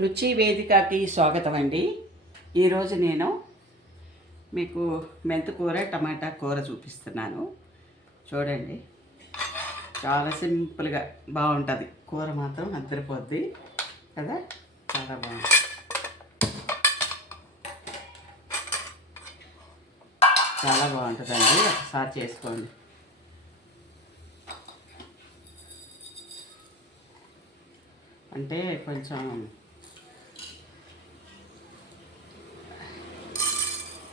రుచి వేదికకి స్వాగతం అండి. ఈరోజు నేను మీకు మెంతికూర టమాటా కూర చూపిస్తున్నాను. చూడండి, చాలా సింపుల్గా బాగుంటుంది. కూర మాత్రం అద్దరిపోద్ది కదా, చాలా బాగుంటుంది. చాలా బాగుంటుందండి, ఒకసారి చేసుకోండి. అంటే కొంచెం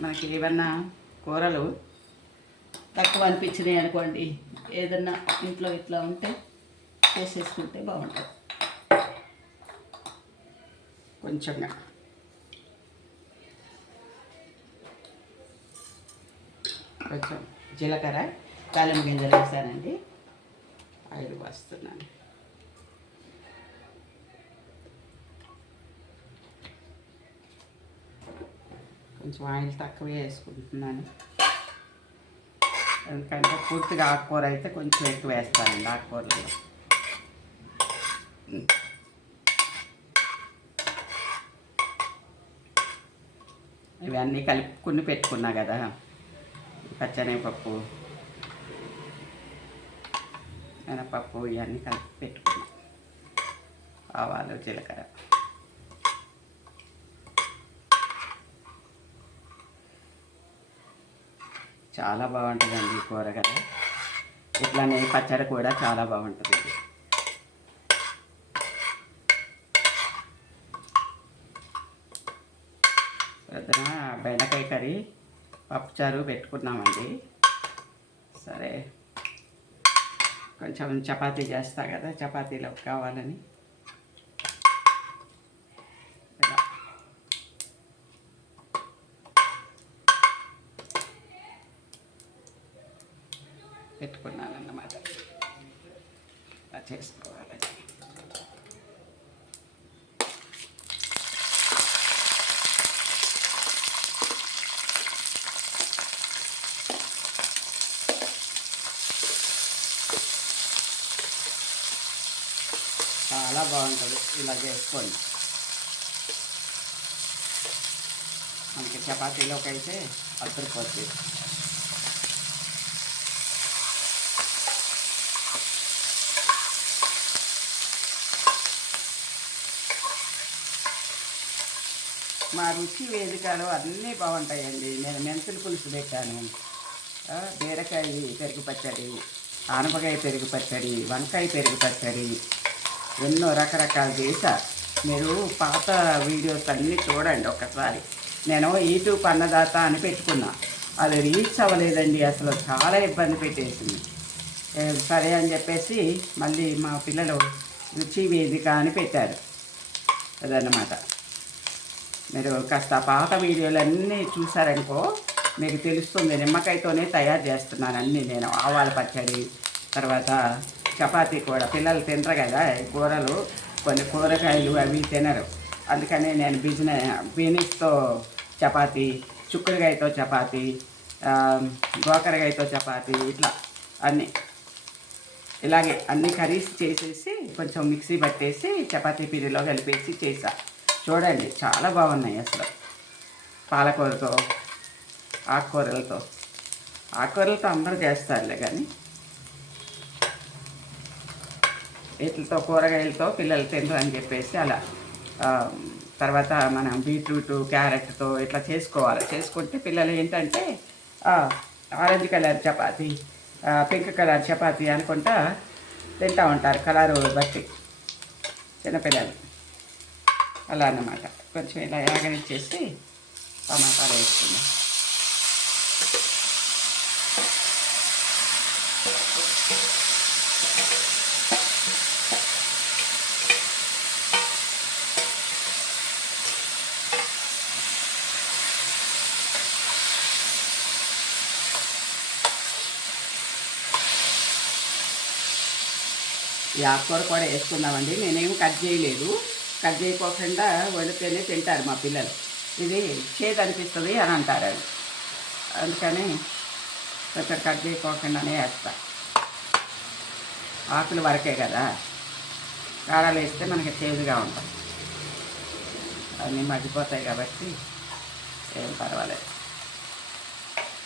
మనకి ఏమన్నా కూరలు తక్కువ అనిపించినాయి అనుకోండి, ఏదన్నా ఇంట్లో ఇట్లా ఉంటే చేసేసుకుంటే బాగుంటుంది. కొంచెంగా కొంచెం జీలకర్ర తాలింపు గింజలు వేసానండి. ఆయిల్ పోస్తున్నాను. కొంచెం ఆయిల్ తక్కువ వేసుకుంటున్నాను, ఎందుకంటే పూర్తిగా ఆకుకూర అయితే కొంచెం ఎక్కువ వేస్తానండి. ఆకుకూరలో ఇవన్నీ కలుపుకుని పెట్టుకున్నా కదా, పచ్చనగపప్పు, మినపప్పు ఇవన్నీ కలిపి పెట్టుకున్నా. ఆవాలు, జీలకర్ర, చాలా బాగుంటుందండి ఈ కూరగాయ. ఇట్లానే పచ్చడి కూడా చాలా బాగుంటుంది. పొద్దున బెండకాయ కర్రీ, పప్పుచారు పెట్టుకున్నామండి. సరే, కొంచెం చపాతీ చేస్తా కదా, చపాతీలోకి కావాలని పెట్టుకున్నాను అన్నమాట. అలా చేసుకోవాలని. చాలా బాగుంటుంది ఇలా చేసుకోండి. మనకి చపాతీలోకి అయితే అద్దరిపోతుంది. మా రుచి వేదికలో అన్నీ బాగుంటాయండి. నేను మెంతుల పులుసు పెట్టాను, బీరకాయ పెరుగు పచ్చడి, ఆనపకాయ పెరుగు పచ్చడి, వంకాయ పెరుగు పచ్చడి, ఎన్నో రకరకాలు చేశా. మీరు పాత వీడియోస్ అన్నీ చూడండి ఒకసారి. నేను యూట్యూబ్ అన్నదాత అని పెట్టుకున్నా, అది రీచ్ అవ్వలేదండి. అసలు చాలా ఇబ్బంది పెట్టేసింది. సరే అని చెప్పేసి మళ్ళీ మా పిల్లలు రుచి వేదిక అని పెట్టారు. అదన్నమాట. మీరు కాస్త పాత వీడియోలన్నీ చూసారనుకో మీకు తెలుస్తుంది. నిమ్మకాయతోనే తయారు చేస్తున్నాను అన్నీ నేను. ఆవాల పచ్చడి, తర్వాత చపాతీ కూడా పిల్లలు తినరు కదా కూరలు, కొన్ని కూరగాయలు అవి తినరు. అందుకని నేను బీనీస్తో చపాతీ, చుక్కుడుకాయతో చపాతీ, గోకరకాయతో చపాతీ, ఇట్లా అన్నీ ఇలాగే అన్ని కర్రీస్ చేసేసి కొంచెం మిక్సీ పట్టేసి చపాతీ పిండిలో కలిపేసి చేసా. చూడండి, చాలా బాగున్నాయి అసలు. పాలకూరతో, ఆకుకూరలతో అందరూ చేస్తారులే, కానీ వీటితో కూరగాయలతో పిల్లలు తినరు అని చెప్పేసి అలా. తర్వాత మనం బీట్రూట్, క్యారెట్తో ఇట్లా చేసుకోవాలి. చేసుకుంటే పిల్లలు ఏంటంటే orange colour chapati, pink colour chapati అనుకుంటా తింటూ ఉంటారు, కలరు బట్టి చిన్నపిల్లలు. అలా అన్నమాట. కొంచెం ఇలా యాగనిచ్చేసి టమాటాలు వేసుకుందాం. ఈ ఆకుకూర కూడా వేసుకుందామండి. నేనేం కట్ చేయలేదు. కట్ చేయకోకుండా వండితేనే తింటారు మా పిల్లలు. ఇది చేదు అనిపిస్తుంది అని అంటారు. అందుకని కొంచెం కట్ చేయకోకుండానే వేస్తా. ఆకులు వరకే కదా, కారాలు వేస్తే మనకి చేదుగా ఉంటుంది. అన్నీ మగ్గిపోతాయి కాబట్టి ఏం పర్వాలేదు,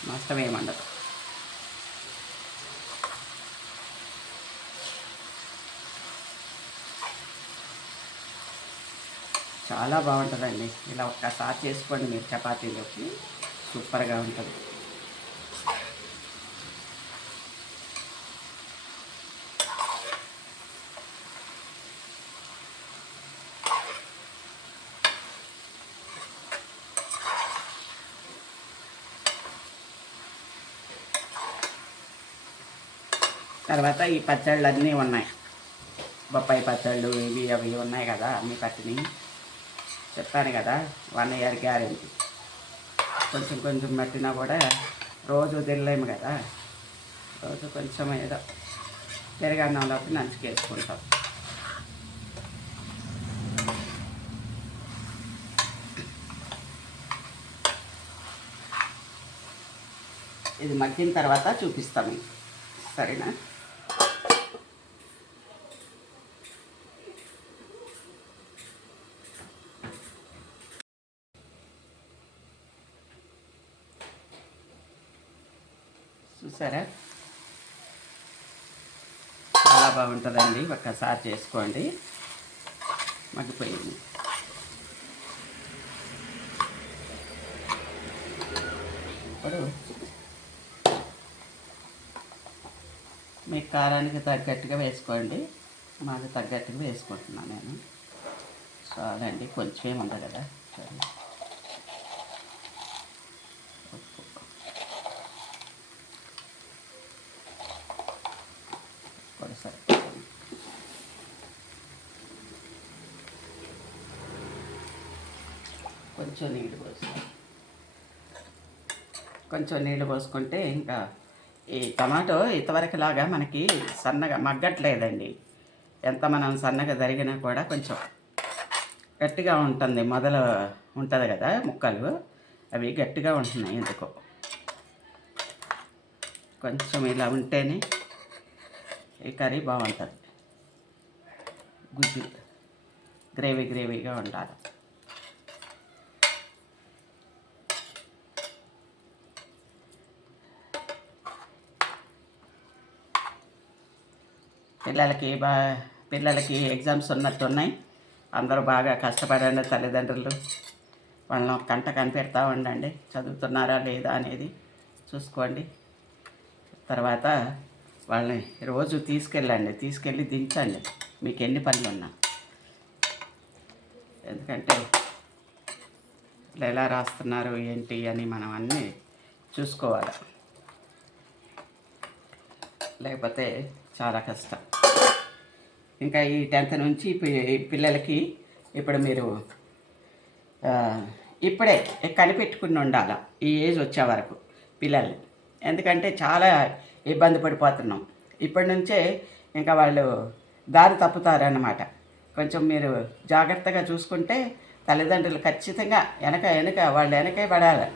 నష్టం ఏమండదు. చాలా బాగుంటుందండి. ఇలా ఒక్కసారి చేసుకోండి మీరు చపాతీలోకి, సూపర్గా ఉంటుంది. తర్వాత ఈ పచ్చళ్ళు అన్నీ ఉన్నాయి, బొప్పాయి పచ్చళ్ళు ఇవి అవి ఉన్నాయి కదా, అన్నీ పట్టినవి చెప్పాను కదా, 1 ఇయర్ గ్యారెంటీ. కొంచెం కొంచెం పట్టినా కూడా రోజు తినలేము కదా, రోజు కొంచెం ఏదో పెరుగన్నంలోకి నంచుకేసుకుంటాం. ఇది మగ్గిన తర్వాత చూపిస్తాము, సరేనా? చూసారా, చాలా బాగుంటుందండి, ఒక్కసారి చేసుకోండి. మగ్గిపోయింది. ఇప్పుడు మీ కారానికి తగ్గట్టుగా వేసుకోండి, మాకు తగ్గట్టుగా వేసుకుంటున్నాను నేను. చాలండి, కొంచెం ఉంది కదా. సరే, ఉప్పు సరే, కొంచెం నీళ్ళు పోసుకోండి. కొంచెం నీళ్ళు పోసుకుంటే ఇంకా ఈ టమాటో ఇంతవరకులాగా మనకి సన్నగా మగ్గట్లేదండి. ఎంత మనం సన్నగా తరిగినా కూడా కొంచెం గట్టిగా ఉంటుంది. మొదలు ఉంటుంది కదా ముక్కలు, అవి గట్టిగా ఉంటున్నాయి ఎందుకో. కొంచెం ఇలా ఉంటేనే ఈ కర్రీ బాగుంటుంది. గుజ్జు గ్రేవీగా ఉండాలి. పిల్లలకి ఎగ్జామ్స్ ఉన్నట్టున్నాయి. అందరూ బాగా కష్టపడండి తల్లిదండ్రులు. వాళ్ళని కంట కనిపెడతా ఉండండి, చదువుతున్నారా లేదా అనేది చూసుకోండి. తర్వాత వాళ్ళని రోజు తీసుకెళ్ళి దించండి, మీకు ఎన్ని పనులు ఉన్నా. ఎందుకంటే వాళ్ళు ఎలా రాస్తున్నారు ఏంటి అని మనం అన్నీ చూసుకోవాలి, లేకపోతే చాలా కష్టం. ఇంకా ఈ 10th నుంచి పిల్లలకి ఇప్పుడు మీరు ఇప్పుడే కనిపెట్టుకుని ఉండాలి, ఈ ఏజ్ వచ్చే వరకు పిల్లల్ని. ఎందుకంటే చాలా ఇబ్బంది పడిపోతున్నాం ఇప్పటి నుంచే. ఇంకా వాళ్ళు దారి తప్పుతారన్నమాట. కొంచెం మీరు జాగ్రత్తగా చూసుకుంటే తల్లిదండ్రులు ఖచ్చితంగా వాళ్ళు వెనకే పడాలి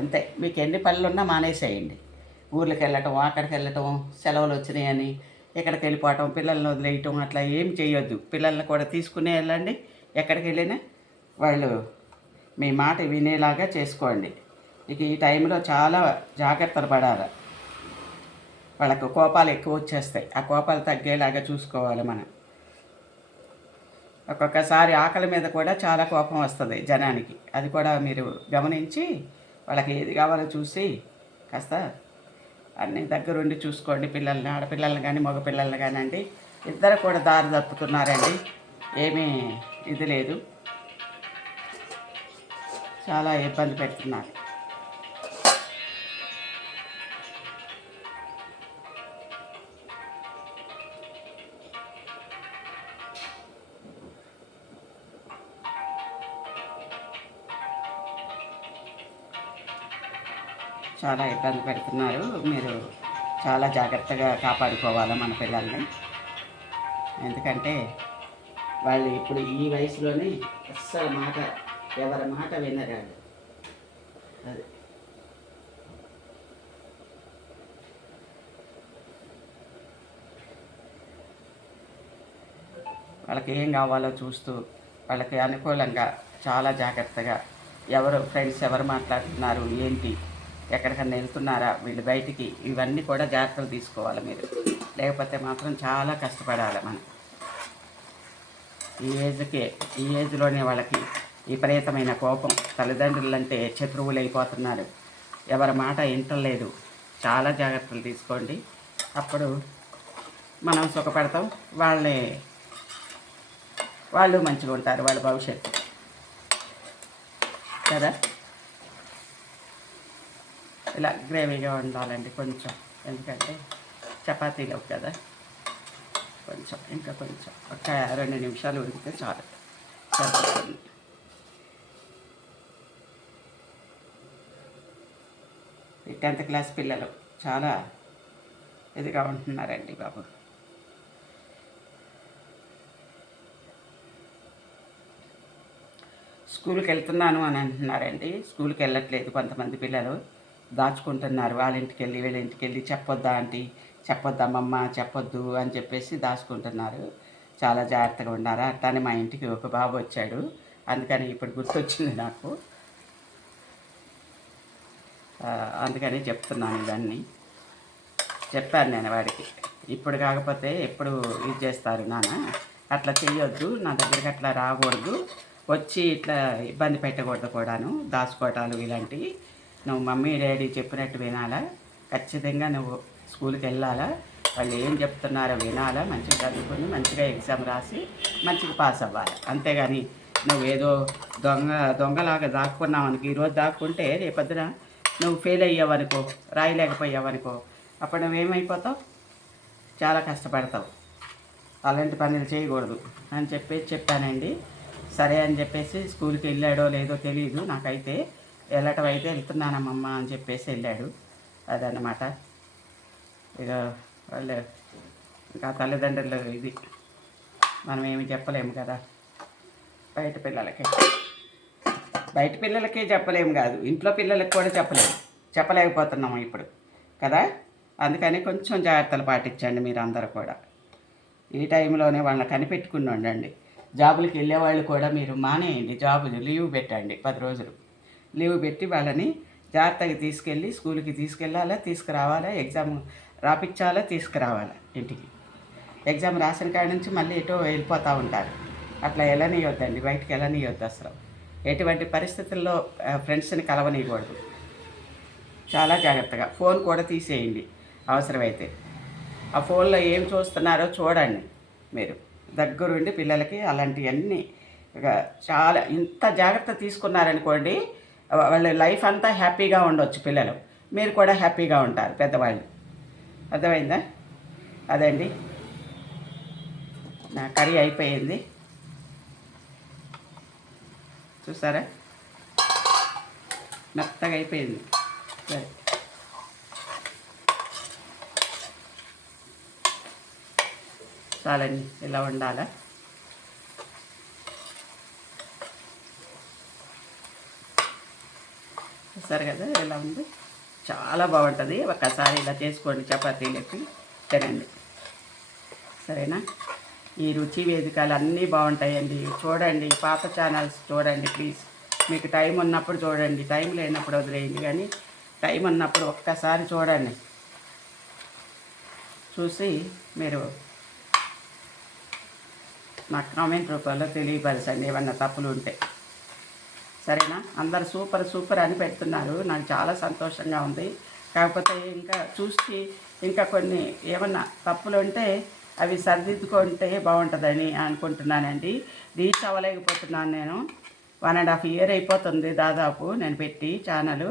అంతే. మీకు ఎన్ని పనులున్నా మానేసేయండి. ఊర్లకు వెళ్ళటం, అక్కడికి వెళ్ళటం, సెలవులు వచ్చినాయని ఎక్కడికి వెళ్ళిపోవటం, పిల్లల్ని వదిలేయటం అట్లా ఏం చేయొద్దు. పిల్లల్ని కూడా తీసుకునే వెళ్ళండి. ఎక్కడికి వెళ్ళినా వాళ్ళు మీ మాట వినేలాగా చేసుకోండి. ఇక ఈ టైంలో చాలా జాగ్రత్తలు పడాలి. వాళ్ళకు కోపాలు ఎక్కువ వచ్చేస్తాయి, ఆ కోపాలు తగ్గేలాగా చూసుకోవాలి మనం. ఒక్కొక్కసారి ఆకలి మీద కూడా చాలా కోపం వస్తుంది జనానికి. అది కూడా మీరు గమనించి వాళ్ళకి ఏది కావాలో చూసి కాస్త అన్నీ దగ్గరుండి చూసుకోండి. పిల్లల్ని, ఆడపిల్లల్ని కానీ మగపిల్లల్ని కానివ్వండి, ఇద్దరు కూడా దారి తప్పుతున్నారండి. ఏమీ ఇది లేదు, చాలా ఇబ్బంది పెడుతున్నారు. చాలా ఇబ్బంది పెడుతున్నారు. మీరు చాలా జాగ్రత్తగా కాపాడుకోవాలి మన పిల్లల్ని. ఎందుకంటే వాళ్ళు ఇప్పుడు ఈ వయసులోనే అస్సలు ఎవరి మాట వినరాడు. అది వాళ్ళకి ఏం కావాలో చూస్తూ వాళ్ళకి అనుకూలంగా చాలా జాగ్రత్తగా ఎవరు ఫ్రెండ్స్ ఎవరు మాట్లాడుతున్నారు ఏంటి, ఎక్కడికన్నా వెళ్తున్నారా వీళ్ళు బయటికి, ఇవన్నీ కూడా జాగ్రత్తలు తీసుకోవాలి మీరు. లేకపోతే మాత్రం చాలా కష్టపడాలి మనం. ఈ ఏజ్లోనే వాళ్ళకి విపరీతమైన కోపం, తల్లిదండ్రులంటే శత్రువులు అయిపోతున్నారు, ఎవరి మాట వింటలేదు. చాలా జాగ్రత్తలు తీసుకోండి, అప్పుడు మనం సుఖపడతాం, వాళ్ళు మంచిగా ఉంటారు, వాళ్ళ భవిష్యత్తు కదా. ఇలా గ్రేవీగా ఉండాలండి కొంచెం, ఎందుకంటే చపాతీలో కదా. కొంచెం ఇంకా కొంచెం ఒక 2 నిమిషాలు ఉడికితే చాలు, సరిపోతుంది. ఈ 10th క్లాస్ పిల్లలు చాలా ఇదిగా ఉంటున్నారండి బాబు. స్కూల్కి వెళ్తున్నాను అని అంటున్నారండి, స్కూల్కి వెళ్ళట్లేదు. కొంతమంది పిల్లలు దాచుకుంటున్నారు, వాళ్ళ ఇంటికి వెళ్ళి వీళ్ళ ఇంటికి వెళ్ళి చెప్పొద్దా ఆంటీ, చెప్పొద్దమ్మమ్మ, చెప్పొద్దు అని చెప్పేసి దాచుకుంటున్నారు. చాలా జాగ్రత్తగా ఉన్నారా. అట్లానే మా ఇంటికి ఒక బాబు వచ్చాడు, అందుకని ఇప్పుడు గుర్తొచ్చింది నాకు, అందుకని చెప్తున్నాను. ఇవన్నీ చెప్పాను నేను వాడికి, ఇప్పుడు కాకపోతే ఎప్పుడు ఇది చేస్తారు నాన్న, అట్లా చేయొద్దు, నా దగ్గరికి అట్లా రాకూడదు, వచ్చి ఇట్లా ఇబ్బంది పెట్టకూడదు కూడాను, దాచుకోవటాలు ఇలాంటివి. నువ్వు మమ్మీ డాడీ చెప్పినట్టు వినాలా, ఖచ్చితంగా నువ్వు స్కూల్కి వెళ్ళాలా, వాళ్ళు ఏం చెప్తున్నారో వినాలా, మంచిగా చదువుకొని మంచిగా ఎగ్జామ్ రాసి మంచిగా పాస్ అవ్వాలి. అంతేగాని నువ్వేదో దొంగలాగా దాక్కున్నావు అనుకో, ఈరోజు దాక్కుంటే రేపొద్దున నువ్వు ఫెయిల్ అయ్యావనుకో, రాయలేకపోయావనుకో, అప్పుడు నువ్వేమైపోతావు, చాలా కష్టపడతావు. అలాంటి పనులు చేయకూడదు అని చెప్పానండి. సరే అని చెప్పేసి స్కూల్కి వెళ్ళాడో లేదో తెలియదు నాకైతే, వెళ్ళటం అయితే వెళ్తున్నానమ్మమ్మ అని చెప్పేసి వెళ్ళాడు. అదన్నమాట. ఇక వాళ్ళు ఇంకా తల్లిదండ్రులు ఇది మనం ఏమి చెప్పలేము కదా, బయట పిల్లలకే చెప్పలేము కాదు, ఇంట్లో పిల్లలకి కూడా చెప్పలేకపోతున్నాము ఇప్పుడు కదా. అందుకని కొంచెం జాగ్రత్తలు పాటించండి మీరు అందరూ కూడా. ఈ టైంలోనే వాళ్ళని కనిపెట్టుకుని ఉండండి. జాబులకి వెళ్ళేవాళ్ళు కూడా మీరు మానేయండి, జాబులు లీవ్ పెట్టండి, 10 రోజులు లీవ్ పెట్టి వాళ్ళని జాగ్రత్తగా తీసుకెళ్ళి స్కూల్కి తీసుకెళ్ళాలా, తీసుకురావాలా, ఎగ్జామ్ రాపించాలా, తీసుకురావాలా ఇంటికి. ఎగ్జామ్ రాసిన కాడి నుంచి మళ్ళీ ఎటో వెళ్ళిపోతూ ఉంటారు, అట్లా వెళ్ళనియొద్దండి, బయటికి వెళ్ళనియొద్దు అసలు. ఎటువంటి పరిస్థితుల్లో ఫ్రెండ్స్ని కలవనీయకూడదు. చాలా జాగ్రత్తగా ఫోన్ కూడా తీసేయండి అవసరమైతే. ఆ ఫోన్లో ఏం చూస్తున్నారో చూడండి మీరు, దగ్గరుండి పిల్లలకి అలాంటివన్నీ చాలా ఇంత జాగ్రత్త తీసుకున్నారనుకోండి, వాళ్ళ లైఫ్ అంతా హ్యాపీగా ఉండొచ్చు పిల్లలు, మీరు కూడా హ్యాపీగా ఉంటారు పెద్దవాళ్ళు. అర్థమైందా? అదండి, నా కర్రీ అయిపోయింది చూసారా, మెత్తగా అయిపోయింది. సరే, చాలండి, ఇలా ఉండాలా. చూస్తారు కదా ఎలా ఉంది, చాలా బాగుంటుంది. ఒక్కసారి ఇలా చేసుకోండి, చపాతీలకి తినండి, సరేనా. ఈ రుచి వేదికలు అన్నీ బాగుంటాయండి, చూడండి, పాత ఛానల్స్ చూడండి ప్లీజ్. మీకు టైం ఉన్నప్పుడు చూడండి, టైం లేనప్పుడు వదిలేయండి, కానీ టైం ఉన్నప్పుడు ఒక్కసారి చూడండి. చూసి మీరు నాకు కామెంట్ రూపంలో తెలియపరచండి ఏమన్నా తప్పులు ఉంటే, సరేనా. అందరు సూపర్ అని పెడుతున్నారు, నాకు చాలా సంతోషంగా ఉంది. కాకపోతే ఇంకా చూసి ఇంకా కొన్ని ఏమన్నా తప్పులు ఉంటే అవి సరిదిద్దుకుంటే బాగుంటుందని అనుకుంటున్నానండి. రీచ్ అవ్వలేకపోతున్నాను నేను, 1.5 year అయిపోతుంది దాదాపు నేను పెట్టి ఛానల్.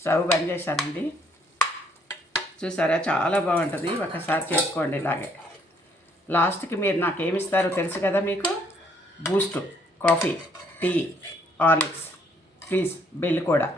స్టవ్ బంద్ చేశానండి, చూసారా చాలా బాగుంటుంది. ఒకసారి చేసుకోండి ఇలాగే. లాస్ట్కి మీరు నాకేమిస్తారో తెలుసు కదా మీకు, Boost, coffee, tea, Horlicks, please bell కూడా